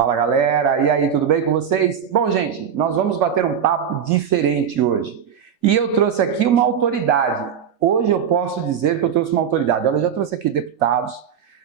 Fala galera, e aí, tudo bem com vocês? Bom, gente, nós vamos bater um papo diferente hoje. E eu trouxe aqui uma autoridade. Hoje eu posso dizer que eu trouxe uma autoridade. Olha, eu já trouxe aqui deputados,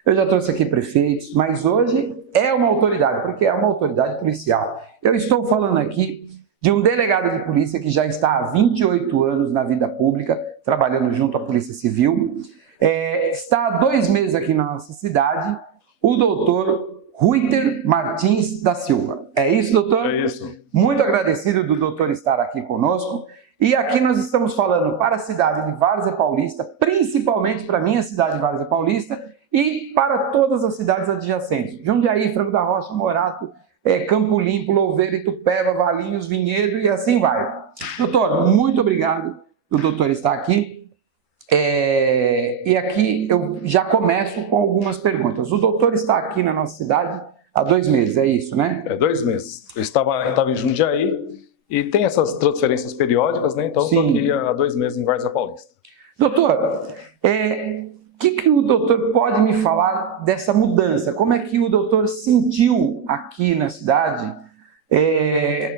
eu já trouxe aqui prefeitos, mas hoje é uma autoridade, porque é uma autoridade policial. Eu estou falando aqui de um delegado de polícia que já está há 28 anos na vida pública, trabalhando junto à Polícia Civil. Está há 2 meses aqui na nossa cidade, o doutor Ruiter Martins da Silva. É isso, doutor? É isso. Muito agradecido do doutor estar aqui conosco. E aqui nós estamos falando para a cidade de Várzea Paulista, principalmente para a minha cidade de Várzea Paulista e para todas as cidades adjacentes. Jundiaí, Franco da Rocha, Morato, Campo Limpo, Louveira, Itupeva, Valinhos, Vinhedo e assim vai. Doutor, muito obrigado do doutor estar aqui. E aqui eu já começo com algumas perguntas. O doutor está aqui na nossa cidade há 2 meses, é isso, né? 2 meses. Eu estava em Jundiaí e tem essas transferências periódicas, né? Então estou aqui há 2 meses em Várzea Paulista. Doutor, o que o doutor pode me falar dessa mudança? Como é que o doutor sentiu aqui na cidade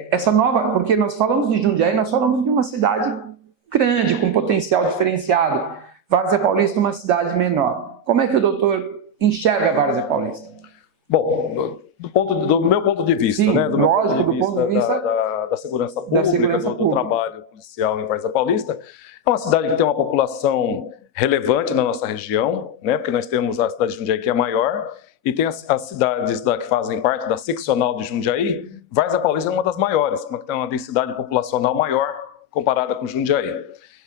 essa nova... Porque nós falamos de Jundiaí, nós falamos de uma cidade grande, com potencial diferenciado. Várzea Paulista é uma cidade menor. Como é que o doutor enxerga a Várzea Paulista? Bom, do meu ponto de vista, sim, né? Lógico, do ponto de vista da segurança pública, do trabalho policial em Várzea Paulista, é uma cidade que tem uma população relevante na nossa região, né? Porque nós temos a cidade de Jundiaí, que é maior, e tem as cidades que fazem parte da seccional de Jundiaí. Várzea Paulista é uma das maiores, que tem uma densidade populacional maior comparada com Jundiaí.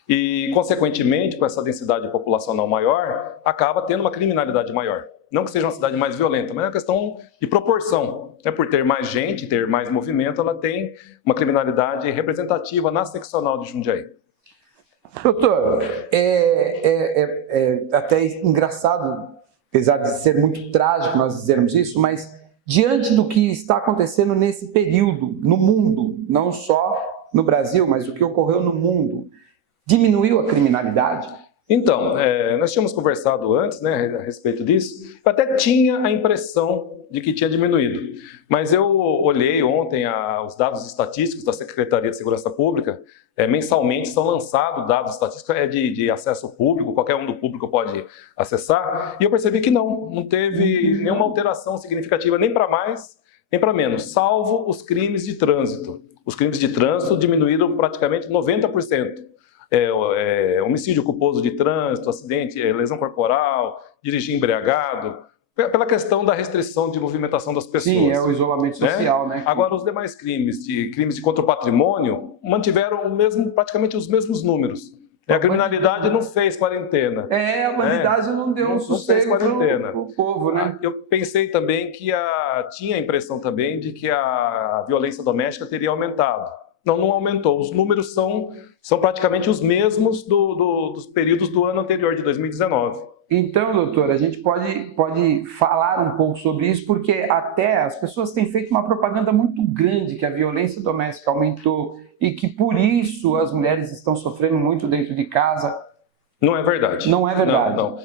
E, consequentemente, com essa densidade populacional maior, acaba tendo uma criminalidade maior. Não que seja uma cidade mais violenta, mas é uma questão de proporção. Por ter mais gente, ter mais movimento, ela tem uma criminalidade representativa na seccional de Jundiaí. Doutor, até engraçado, apesar de ser muito trágico nós dizermos isso, mas diante do que está acontecendo nesse período no mundo, não só no Brasil, mas o que ocorreu no mundo, diminuiu a criminalidade? Então, nós tínhamos conversado antes, né, a respeito disso. Eu até tinha a impressão de que tinha diminuído, mas eu olhei ontem os dados estatísticos da Secretaria de Segurança Pública. Mensalmente são lançados dados estatísticos de acesso público, qualquer um do público pode acessar, e eu percebi que não teve nenhuma alteração significativa, nem para mais, nem para menos, salvo os crimes de trânsito. Os crimes de trânsito diminuíram praticamente 90%. Homicídio culposo de trânsito, acidente, lesão corporal, dirigir embriagado, pela questão da restrição de movimentação das pessoas. Sim, é o isolamento social, né? Agora, os demais crimes de contra o patrimônio mantiveram praticamente os mesmos números. A criminalidade não fez quarentena. A bandidagem não deu um sossego para o povo, né? Eu pensei também que tinha a impressão também de que a violência doméstica teria aumentado. Não aumentou. Os números são praticamente os mesmos dos períodos do ano anterior, de 2019. Então, doutor, a gente pode falar um pouco sobre isso, porque até as pessoas têm feito uma propaganda muito grande que a violência doméstica aumentou e que por isso as mulheres estão sofrendo muito dentro de casa. Não é verdade. Não é verdade. Não.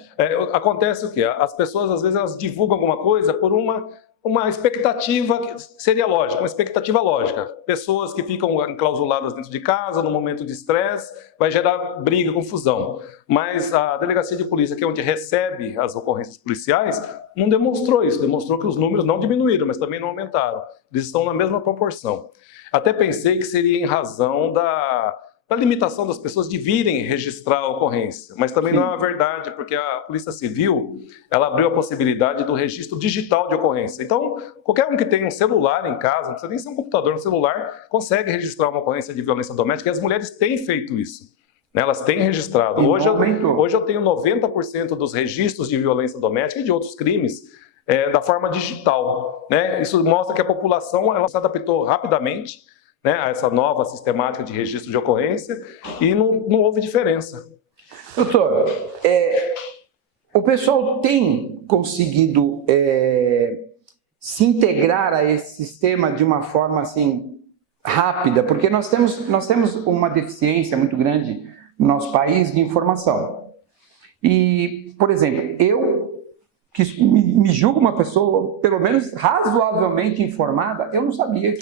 Acontece o quê? As pessoas, às vezes, elas divulgam alguma coisa por uma expectativa que seria lógica, uma expectativa lógica. Pessoas que ficam enclausuladas dentro de casa, no momento de estresse, vai gerar briga, confusão. Mas a delegacia de polícia, que é onde recebe as ocorrências policiais, não demonstrou isso. Demonstrou que os números não diminuíram, mas também não aumentaram. Eles estão na mesma proporção. Até pensei que seria em razão da limitação das pessoas de virem registrar a ocorrência, mas também Sim. Não é verdade, porque a Polícia Civil ela abriu a possibilidade do registro digital de ocorrência. Então, qualquer um que tenha um celular em casa, não precisa nem ser um computador, um celular, consegue registrar uma ocorrência de violência doméstica, e as mulheres têm feito isso. Elas têm registrado. Hoje eu tenho 90% dos registros de violência doméstica e de outros crimes da forma digital. Isso mostra que a população ela se adaptou rapidamente, a essa nova sistemática de registro de ocorrência, e não houve diferença. Doutor, o pessoal tem conseguido se integrar a esse sistema de uma forma assim rápida, porque nós temos uma deficiência muito grande no nosso país de informação. E, por exemplo, eu que me julga uma pessoa, pelo menos razoavelmente informada, eu sabia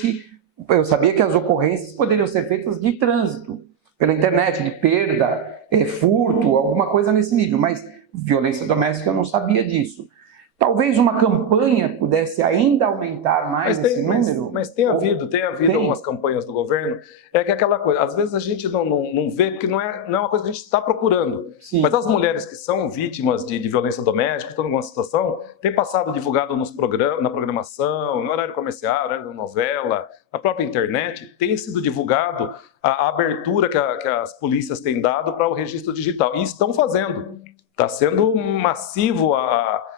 que as ocorrências poderiam ser feitas de trânsito, pela internet, de perda, furto, alguma coisa nesse nível, mas violência doméstica eu não sabia disso. Talvez uma campanha pudesse ainda aumentar mais esse número. Mas tem havido algumas campanhas do governo. É que é aquela coisa, às vezes a gente não vê, porque não é uma coisa que a gente está procurando. Sim. Mas as mulheres que são vítimas de violência doméstica, estão em alguma situação, tem passado divulgado na programação, no horário comercial, horário da novela, na própria internet, tem sido divulgado a abertura que as polícias têm dado para o registro digital. E estão fazendo. Está sendo massivo a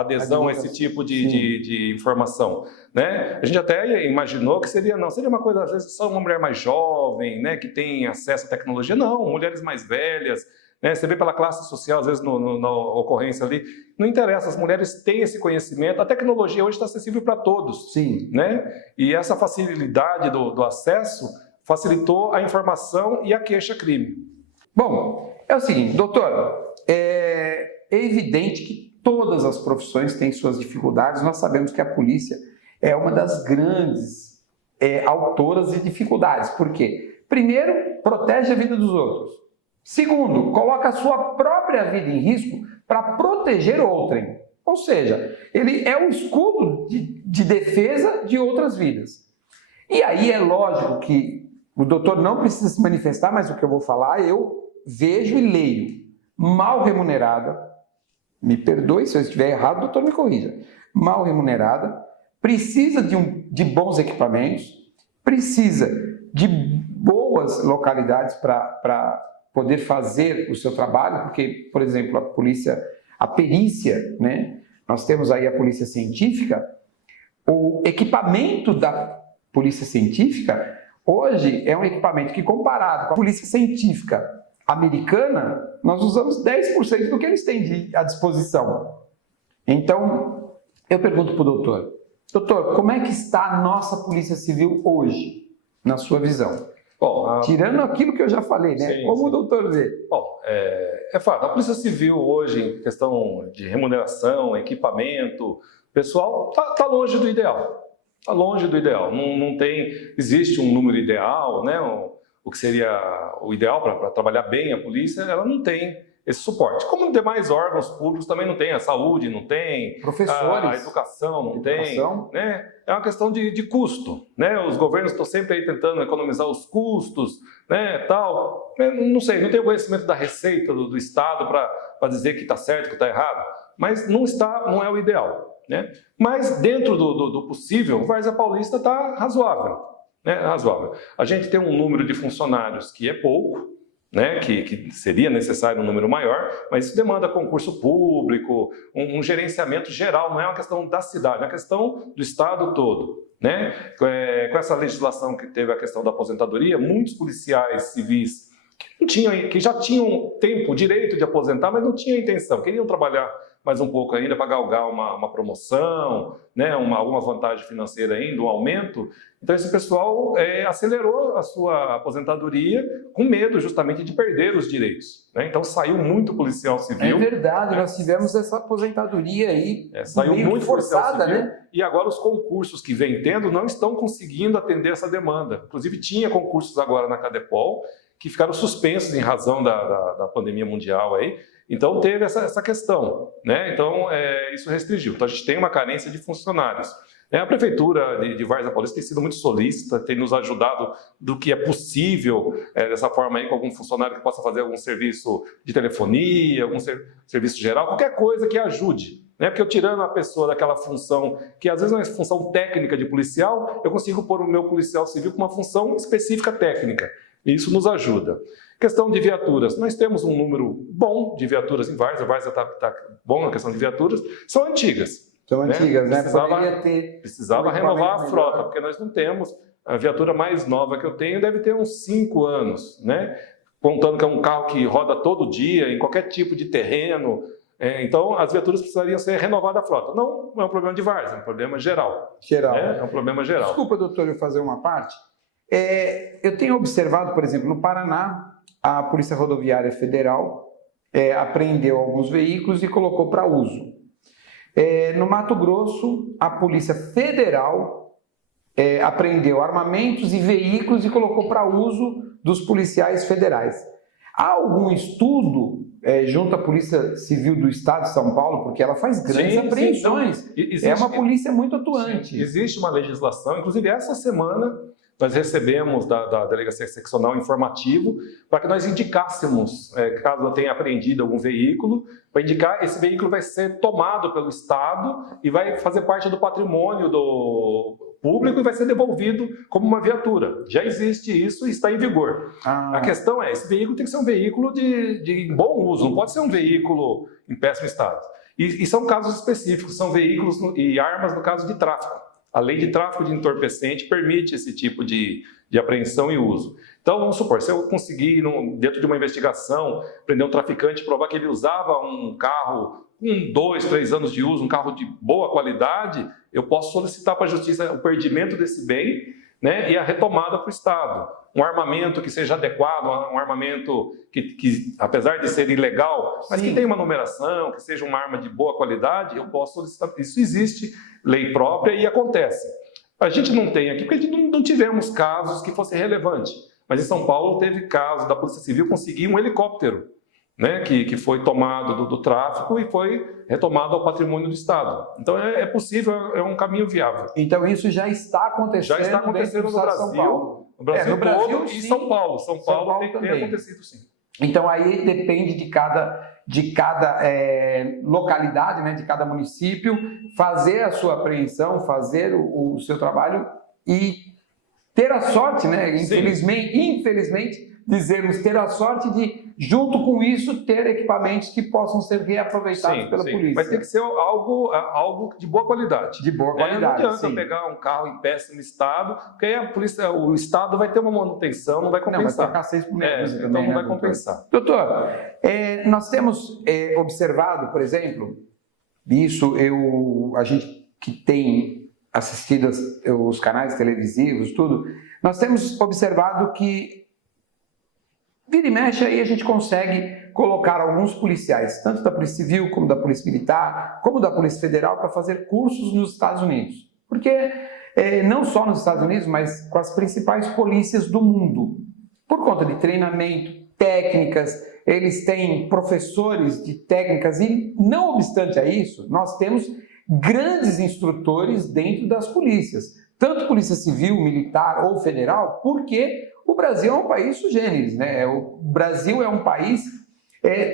adesão a esse tipo de informação, né? A gente até imaginou que seria uma coisa, às vezes, só uma mulher mais jovem, né, que tem acesso à tecnologia. Não, mulheres mais velhas, né? Você vê pela classe social, às vezes, na ocorrência ali, não interessa, as mulheres têm esse conhecimento, a tecnologia hoje está acessível para todos, sim, né? E essa facilidade do acesso facilitou a informação e a queixa-crime. Bom, é o seguinte, doutor, é evidente que todas as profissões têm suas dificuldades. Nós sabemos que a polícia é uma das grandes autoras de dificuldades. Por quê? Primeiro, protege a vida dos outros. Segundo, coloca a sua própria vida em risco para proteger outrem. Ou seja, ele é um escudo de defesa de outras vidas. E aí é lógico que o doutor não precisa se manifestar, mas o que eu vou falar eu vejo e leio. Mal remunerada, me perdoe se eu estiver errado, doutor, me corrija. Mal remunerada, precisa de bons equipamentos, precisa de boas localidades para poder fazer o seu trabalho, porque, por exemplo, a perícia, né? Nós temos aí a polícia científica, o equipamento da polícia científica, hoje é um equipamento que, comparado com a polícia científica americana, nós usamos 10% do que eles têm à disposição. Então, eu pergunto para o doutor, como é que está a nossa Polícia Civil hoje, na sua visão? Bom, tirando aquilo que eu já falei, né? Sim, como sim. o doutor vê? Bom, é fato, a Polícia Civil hoje, em questão de remuneração, equipamento, o pessoal está longe do ideal. Está longe do ideal. Não tem, existe um número ideal, né? O que seria o ideal para trabalhar bem a polícia, ela não tem esse suporte. Como demais órgãos públicos também não tem, a saúde não tem, professores, a educação não tem, né? É uma questão de custo, né? Os governos estão sempre aí tentando economizar os custos, né, tal. Não sei, não tenho conhecimento da receita do Estado para dizer que está certo, que está errado, mas não é o ideal, né? Mas dentro do possível, o Várzea Paulista está razoável. Razoável. A gente tem um número de funcionários que é pouco, né, que seria necessário um número maior, mas isso demanda concurso público, um gerenciamento geral, não é uma questão da cidade, é uma questão do Estado todo. Né? Com essa legislação que teve a questão da aposentadoria, muitos policiais civis que já tinham tempo, direito de aposentar, mas não tinham intenção, queriam trabalhar mais um pouco ainda para galgar uma promoção, né, alguma vantagem financeira ainda, um aumento. Então esse pessoal acelerou a sua aposentadoria com medo justamente de perder os direitos. Né? Então saiu muito policial civil. É verdade, nós tivemos essa aposentadoria aí saiu muito forçada, civil, né? E agora os concursos que vem tendo não estão conseguindo atender essa demanda. Inclusive tinha concursos agora na Cadepol que ficaram suspensos em razão da pandemia mundial aí. Então teve essa questão, né? Então isso restringiu. Então a gente tem uma carência de funcionários. A Prefeitura de Várzea Paulista tem sido muito solícita, tem nos ajudado do que é possível, dessa forma aí, com algum funcionário que possa fazer algum serviço de telefonia, algum serviço geral, qualquer coisa que ajude. Porque eu tirando a pessoa daquela função, que às vezes não é função técnica de policial, eu consigo pôr o meu policial civil com uma função específica técnica. E isso nos ajuda. Questão de viaturas. Nós temos um número bom de viaturas em Várzea. Várzea está bom na questão de viaturas. São antigas. São antigas, né? Precisava renovar a frota, porque nós não temos. A viatura mais nova que eu tenho deve ter uns 5 anos, né? Contando que é um carro que roda todo dia, em qualquer tipo de terreno. Então, as viaturas precisariam ser renovadas a frota. Não é um problema de Várzea, é um problema geral. Né? É um problema geral. Desculpa, doutor, eu fazer uma parte. Eu tenho observado, por exemplo, no Paraná, a Polícia Rodoviária Federal apreendeu alguns veículos e colocou para uso. No Mato Grosso, a Polícia Federal apreendeu armamentos e veículos e colocou para uso dos policiais federais. Há algum estudo junto à Polícia Civil do Estado de São Paulo, porque ela faz grandes apreensões, é uma polícia muito atuante. Sim, existe uma legislação, inclusive essa semana nós recebemos da Delegacia Seccional informativo para que nós indicássemos, caso tenha apreendido algum veículo, para indicar esse veículo vai ser tomado pelo Estado e vai fazer parte do patrimônio do público e vai ser devolvido como uma viatura. Já existe isso e está em vigor. A questão é, esse veículo tem que ser um veículo de bom uso, não pode ser um veículo em péssimo estado. E são casos específicos, são veículos e armas no caso de tráfico. A lei de tráfico de entorpecente permite esse tipo de apreensão e uso. Então, vamos supor, se eu conseguir, dentro de uma investigação, prender um traficante, provar que ele usava um carro com 2, 3 anos de uso, um carro de boa qualidade, eu posso solicitar para a Justiça o perdimento desse bem, né, e a retomada para o Estado. Um armamento que seja adequado, um armamento que apesar de ser ilegal, mas que tenha uma numeração, que seja uma arma de boa qualidade, eu posso solicitar. Isso existe, lei própria, e acontece. A gente não tem aqui, porque a gente não tivemos casos que fossem relevantes. Mas em São Paulo teve caso da Polícia Civil conseguir um helicóptero, né, que foi tomado do tráfico e foi retomado ao patrimônio do Estado. Então é possível, é um caminho viável. Então isso já está acontecendo, no Brasil. No Brasil todo e São Paulo. São Paulo tem acontecido, sim. Então aí depende de cada localidade, né, de cada município, fazer a sua apreensão, fazer o seu trabalho e ter a sorte, né, infelizmente, dizermos ter a sorte de, junto com isso, ter equipamentos que possam ser reaproveitados pela polícia. Mas tem que ser algo de boa qualidade. De boa qualidade, não adianta pegar um carro em péssimo estado, porque aí o Estado vai ter uma manutenção, não vai compensar. Não, vai trocar 6 por metro então não vai compensar. Doutor, nós temos observado, por exemplo, isso a gente que tem assistido os canais televisivos, tudo, nós temos observado que vira e mexe aí a gente consegue colocar alguns policiais, tanto da Polícia Civil, como da Polícia Militar, como da Polícia Federal, para fazer cursos nos Estados Unidos. Porque não só nos Estados Unidos, mas com as principais polícias do mundo. Por conta de treinamento, técnicas, eles têm professores de técnicas e, não obstante a isso, nós temos grandes instrutores dentro das polícias, tanto Polícia Civil, Militar ou Federal, porque o Brasil é um país sui generis, né? O Brasil é um país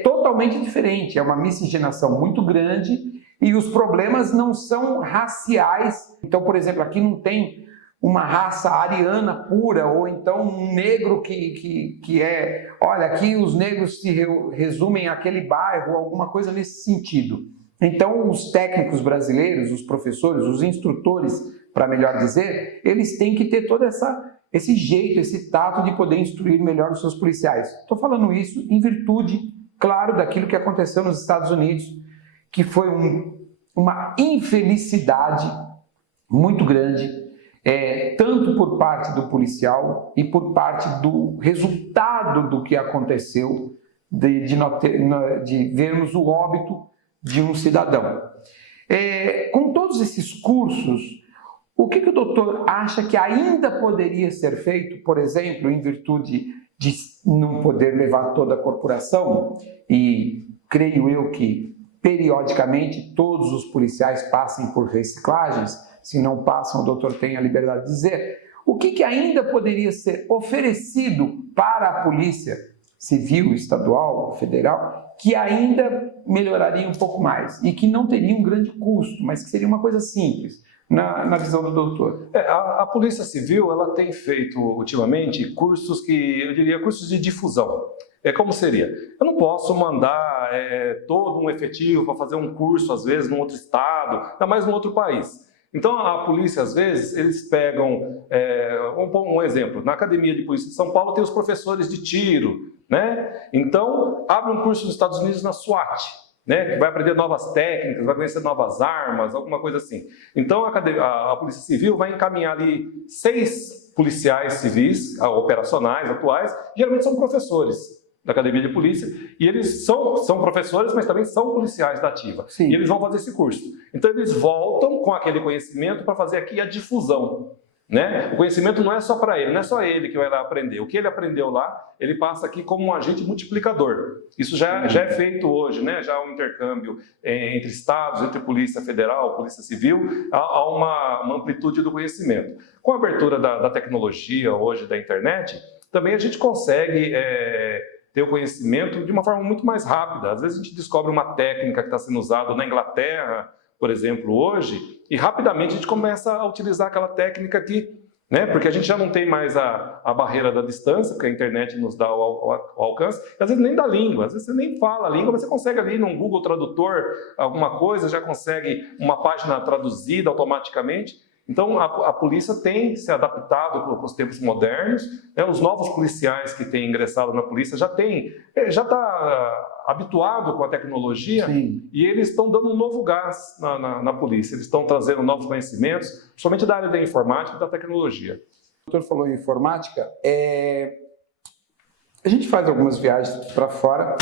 totalmente diferente, é uma miscigenação muito grande e os problemas não são raciais. Então, por exemplo, aqui não tem uma raça ariana pura, ou então um negro que olha, aqui os negros se resumem àquele bairro, alguma coisa nesse sentido. Então, os técnicos brasileiros, os professores, os instrutores, para melhor dizer, eles têm que ter todo esse jeito, esse tato de poder instruir melhor os seus policiais. Estou falando isso em virtude, claro, daquilo que aconteceu nos Estados Unidos, que foi uma infelicidade muito grande, tanto por parte do policial e por parte do resultado do que aconteceu, de vermos o óbito de um cidadão. Com todos esses cursos, o que o doutor acha que ainda poderia ser feito, por exemplo, em virtude de não poder levar toda a corporação, e creio eu que periodicamente todos os policiais passem por reciclagens, se não passam, o doutor tem a liberdade de dizer, o que ainda poderia ser oferecido para a polícia civil, estadual, federal, que ainda melhoraria um pouco mais e que não teria um grande custo, mas que seria uma coisa simples, na visão do doutor? A Polícia Civil ela tem feito ultimamente cursos cursos de difusão. Como seria? Eu não posso mandar todo um efetivo para fazer um curso, às vezes, num outro estado, ainda mais num outro país. Então, a polícia, às vezes, eles pegam, vamos pôr um exemplo, na Academia de Polícia de São Paulo tem os professores de tiro, né? Então, abre um curso nos Estados Unidos na SWAT, né? Que vai aprender novas técnicas, vai conhecer novas armas, alguma coisa assim. Então, a Polícia Civil vai encaminhar ali 6 policiais civis, operacionais, atuais, geralmente são professores. da Academia de Polícia, e eles são professores, mas também são policiais da ativa. Sim. E eles vão fazer esse curso. Então eles voltam com aquele conhecimento para fazer aqui a difusão. Né? O conhecimento não é só para ele, não é só ele que vai lá aprender. O que ele aprendeu lá, ele passa aqui como um agente multiplicador. Isso já é feito hoje, né? Já há um intercâmbio entre estados, entre Polícia Federal, Polícia Civil, há uma amplitude do conhecimento. Com a abertura da tecnologia hoje, da internet, também a gente consegue ter o conhecimento de uma forma muito mais rápida. Às vezes a gente descobre uma técnica que está sendo usada na Inglaterra, por exemplo, hoje, e rapidamente a gente começa a utilizar aquela técnica aqui, né? Porque a gente já não tem mais a barreira da distância, porque a internet nos dá o alcance, e às vezes nem da língua, às vezes você nem fala a língua, mas você consegue ali no Google Tradutor alguma coisa, já consegue uma página traduzida automaticamente. Então, a polícia tem se adaptado com os tempos modernos, né? Os novos policiais que têm ingressado na polícia já está habituado com a tecnologia. Sim. E eles estão dando um novo gás na polícia, eles estão trazendo novos conhecimentos, principalmente da área da informática e da tecnologia. O doutor falou em informática, a gente faz algumas viagens para fora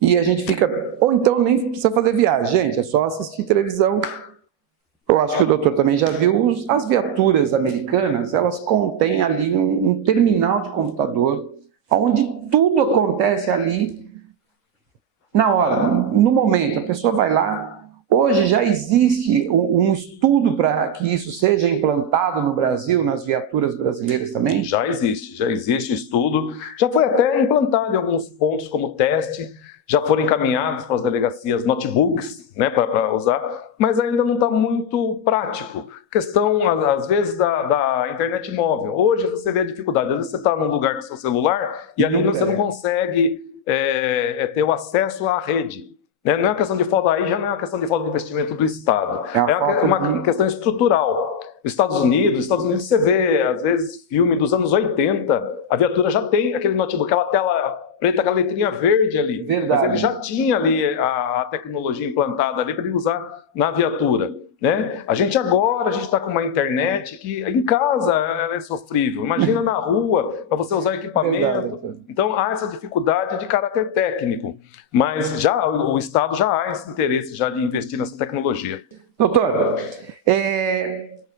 e a gente fica, ou então nem precisa fazer viagem, gente, é só assistir televisão. Eu acho que o doutor também já viu, as viaturas americanas, elas contêm ali um terminal de computador, onde tudo acontece ali na hora, no momento. A pessoa vai lá. Hoje já existe um estudo para que isso seja implantado no Brasil, nas viaturas brasileiras também? Já existe estudo, já foi até implantado em alguns pontos como teste, já foram encaminhados para as delegacias notebooks, né, para usar, mas ainda não está muito prático. Questão, às vezes, da internet móvel. Hoje você vê a dificuldade, às vezes você está num lugar com seu celular e ali você não consegue ter o acesso à rede. Né? Não é uma questão de falta, aí já não é uma questão de falta de investimento do Estado. É uma questão estrutural. Nos Estados Unidos você vê, às vezes, filme dos anos 80, a viatura já tem aquele notebook, aquela tela preta, aquela letrinha verde ali. Verdade. Mas ele já tinha ali a tecnologia implantada ali para ele usar na viatura. Né? A gente está com uma internet que em casa ela é sofrível. Imagina na rua, para você usar equipamento. Verdade. Então há essa dificuldade de caráter técnico, mas já o Estado já há esse interesse já de investir nessa tecnologia. Doutor,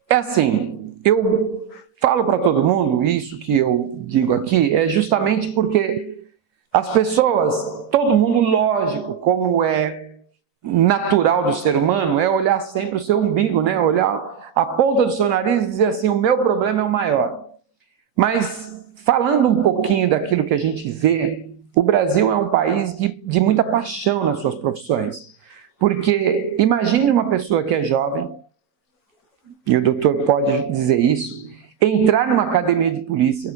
assim, eu falo para todo mundo, isso que eu digo aqui, é justamente porque as pessoas, todo mundo, lógico, como é natural do ser humano, é olhar sempre o seu umbigo, né? Olhar a ponta do seu nariz e dizer assim, o meu problema é o maior. Mas, falando um pouquinho daquilo que a gente vê, o Brasil é um país de muita paixão nas suas profissões. Porque imagine uma pessoa que é jovem, e o doutor pode dizer isso, entrar numa academia de polícia,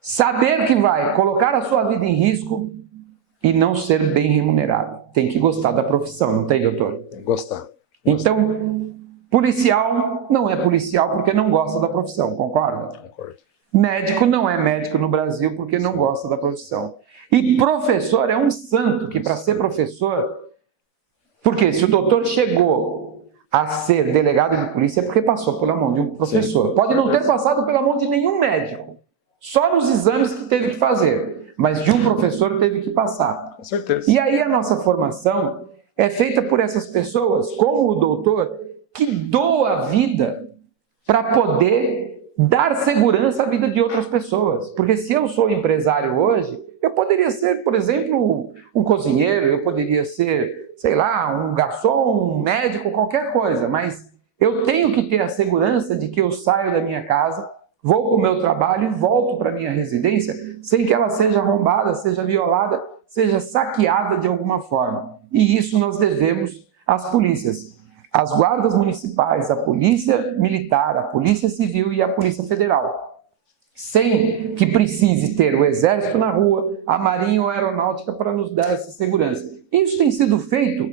saber que vai colocar a sua vida em risco e não ser bem remunerado. Tem que gostar da profissão, não tem, doutor? Tem que gostar. Então, policial não é policial porque não gosta da profissão, concorda? Concordo. Médico não é médico no Brasil porque não gosta da profissão. E professor é um santo que, para ser professor, porque se o doutor chegou a ser delegado de polícia é porque passou pela mão de um professor. Sim. Pode não ter passado pela mão de nenhum médico, só nos exames que teve que fazer, mas de um professor teve que passar. Com certeza. E aí a nossa formação é feita por essas pessoas, como o doutor, que doa a vida para poder dar segurança à vida de outras pessoas. Porque se eu sou empresário hoje, eu poderia ser, por exemplo, um cozinheiro, eu poderia ser, sei lá, um garçom, um médico, qualquer coisa, mas eu tenho que ter a segurança de que eu saio da minha casa, vou para o meu trabalho e volto para a minha residência sem que ela seja arrombada, seja violada, seja saqueada de alguma forma. E isso nós devemos às polícias. As guardas municipais, a polícia militar, a polícia civil e a polícia federal. Sem que precise ter o exército na rua, a marinha ou a aeronáutica para nos dar essa segurança. Isso tem sido feito,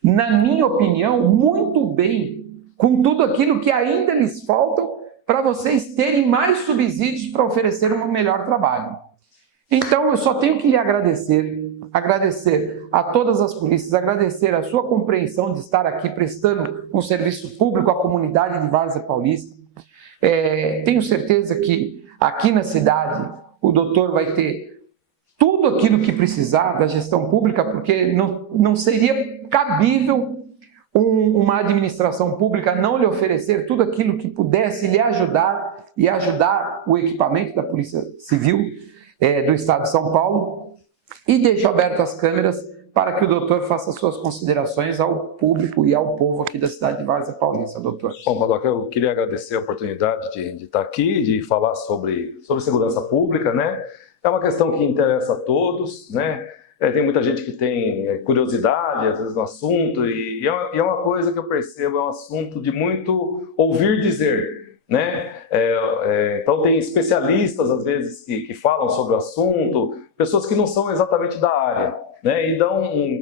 na minha opinião, muito bem, com tudo aquilo que ainda lhes faltam para vocês terem mais subsídios para oferecer um melhor trabalho. Então, eu só tenho que lhe agradecer a todas as polícias, agradecer a sua compreensão de estar aqui prestando um serviço público à comunidade de Várzea Paulista. Tenho certeza que aqui na cidade o doutor vai ter tudo aquilo que precisar da gestão pública, porque não seria cabível uma administração pública não lhe oferecer tudo aquilo que pudesse lhe ajudar e ajudar o equipamento da Polícia Civil do Estado de São Paulo. E deixo abertas as câmeras para que o doutor faça suas considerações ao público e ao povo aqui da cidade de Várzea Paulista, doutor. Bom, Padoca, eu queria agradecer a oportunidade de estar aqui, de falar sobre segurança pública, né? É uma questão que interessa a todos, né? Tem muita gente que tem curiosidade, às vezes, no assunto, e é uma coisa que eu percebo, é um assunto de muito ouvir dizer, né? Então tem especialistas, às vezes, que falam sobre o assunto, pessoas que não são exatamente da área, né? E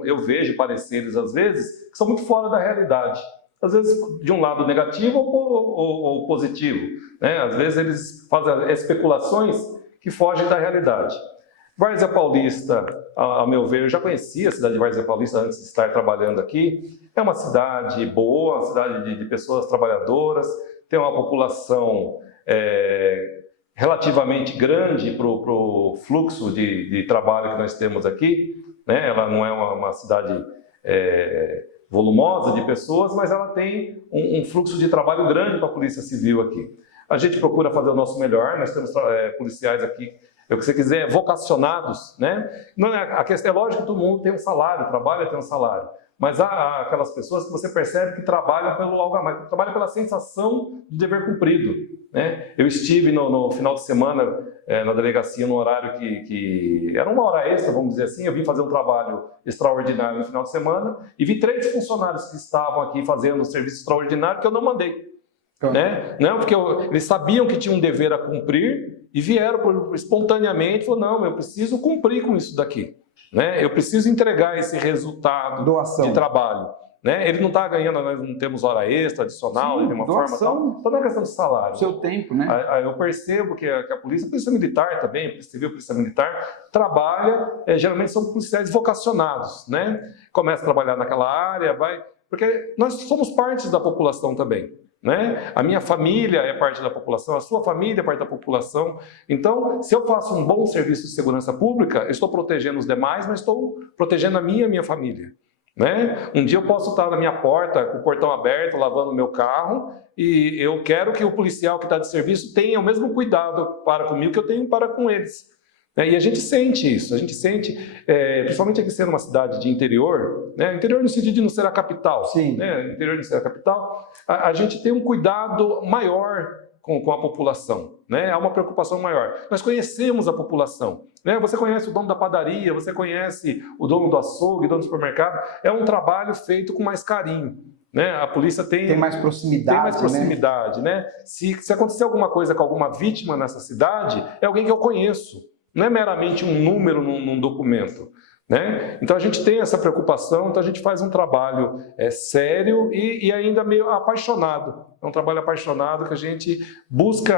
eu vejo pareceres, às vezes, que são muito fora da realidade. Às vezes, de um lado negativo ou positivo, né? Às vezes eles fazem especulações que fogem da realidade. Várzea Paulista, a meu ver, eu já conhecia a cidade de Várzea Paulista antes de estar trabalhando aqui. É uma cidade boa, uma cidade de pessoas trabalhadoras, tem uma população relativamente grande para o fluxo de trabalho que nós temos aqui, né? Ela não é uma cidade volumosa de pessoas, mas ela tem um fluxo de trabalho grande para a Polícia Civil aqui. A gente procura fazer o nosso melhor, nós temos policiais aqui, o que você quiser, vocacionados, né? Não a questão, é lógico que todo mundo tem um salário, trabalha tem um salário, mas há aquelas pessoas que você percebe que trabalham pelo algo a mais, que trabalham pela sensação de dever cumprido, né? Eu estive no final de semana na delegacia no horário que era uma hora extra, vamos dizer assim. Eu vim fazer um trabalho extraordinário no final de semana e vi 3 funcionários que estavam aqui fazendo um serviço extraordinário que eu não mandei. Né? Não, porque eles sabiam que tinham um dever a cumprir e vieram espontaneamente e falaram, não, eu preciso cumprir com isso daqui, né? Eu preciso entregar esse resultado de trabalho, né? Ele não está ganhando, nós não temos hora extra, adicional. Sim, de uma forma tal, então não é questão de salário. Seu tempo, né? Eu percebo que a polícia militar também, a polícia civil, a polícia militar, trabalha, geralmente são policiais vocacionados, né? Começa a trabalhar naquela área, porque nós somos parte da população também. Né? A minha família é parte da população, a sua família é parte da população. Então, se eu faço um bom serviço de segurança pública, eu estou protegendo os demais, mas estou protegendo a minha família. Né? Um dia eu posso estar na minha porta, com o portão aberto, lavando o meu carro, e eu quero que o policial que está de serviço tenha o mesmo cuidado para comigo que eu tenho para com eles. E a gente sente isso, a gente sente, principalmente aqui sendo uma cidade de interior, né? Interior no sentido de não ser a capital, sim, né? Interior de não ser a capital, a gente tem um cuidado maior com a população, né? Há uma preocupação maior. Nós conhecemos a população, né? Você conhece o dono da padaria, você conhece o dono do açougue, o dono do supermercado. É um trabalho feito com mais carinho. Né? A polícia tem mais proximidade. Tem mais proximidade, né? Se acontecer alguma coisa com alguma vítima nessa cidade, é alguém que eu conheço. Não é meramente um número num documento, né? Então a gente tem essa preocupação, então a gente faz um trabalho sério e ainda meio apaixonado. É um trabalho apaixonado que a gente busca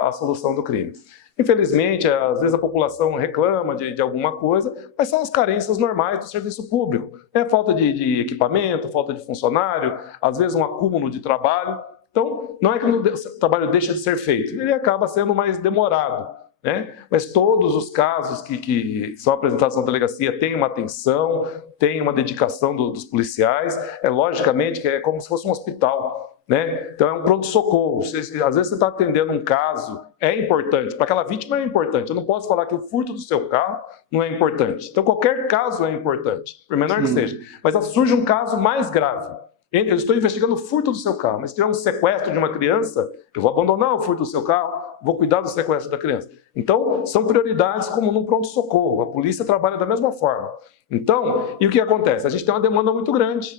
a solução do crime. Infelizmente, às vezes a população reclama de alguma coisa, mas são as carências normais do serviço público. Falta de equipamento, falta de funcionário, às vezes um acúmulo de trabalho. Então, não é que o trabalho deixa de ser feito, ele acaba sendo mais demorado. Né? Mas todos os casos que são apresentados na delegacia têm uma atenção, têm uma dedicação dos policiais. Logicamente que é como se fosse um hospital, né? Então é um pronto-socorro. Às vezes você está atendendo um caso, é importante, para aquela vítima é importante. Eu não posso falar que o furto do seu carro não é importante. Então qualquer caso é importante, por menor que seja. Mas surge um caso mais grave. Eu estou investigando o furto do seu carro, mas se tiver um sequestro de uma criança, eu vou abandonar o furto do seu carro, vou cuidar do sequestro da criança. Então, são prioridades como num pronto-socorro. A polícia trabalha da mesma forma. Então, e o que acontece? A gente tem uma demanda muito grande.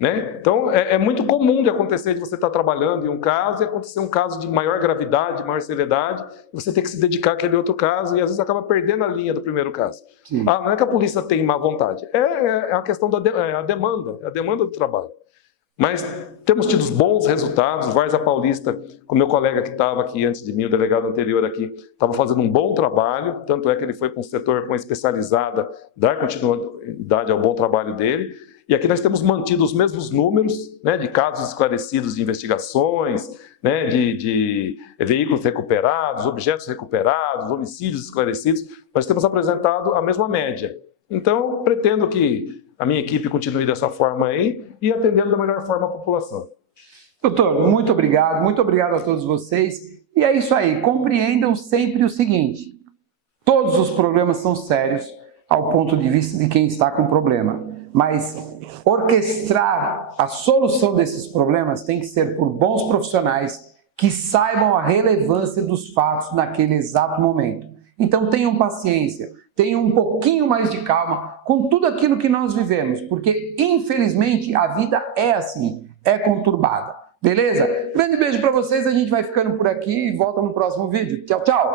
Né? Então, é muito comum de acontecer de você estar trabalhando em um caso e acontecer um caso de maior gravidade, maior seriedade, e você ter que se dedicar àquele outro caso e às vezes acaba perdendo a linha do primeiro caso. Não é que a polícia tem má vontade, é a questão da demanda do trabalho. Mas temos tido bons resultados. Várzea Paulista, com meu colega que estava aqui antes de mim, o delegado anterior aqui, estava fazendo um bom trabalho, tanto é que ele foi para um setor com especializada, dar continuidade ao bom trabalho dele. E aqui nós temos mantido os mesmos números, né, de casos esclarecidos de investigações, né, de veículos recuperados, objetos recuperados, homicídios esclarecidos. Nós temos apresentado a mesma média. Então, pretendo que a minha equipe continue dessa forma aí e atendendo da melhor forma a população. Doutor, muito obrigado a todos vocês. E é isso aí, compreendam sempre o seguinte: todos os problemas são sérios ao ponto de vista de quem está com problema, mas orquestrar a solução desses problemas tem que ser por bons profissionais que saibam a relevância dos fatos naquele exato momento. Então tenham paciência, tenham um pouquinho mais de calma com tudo aquilo que nós vivemos, porque infelizmente a vida é assim, é conturbada. Beleza? Grande beijo para vocês, a gente vai ficando por aqui e volta no próximo vídeo. Tchau, tchau!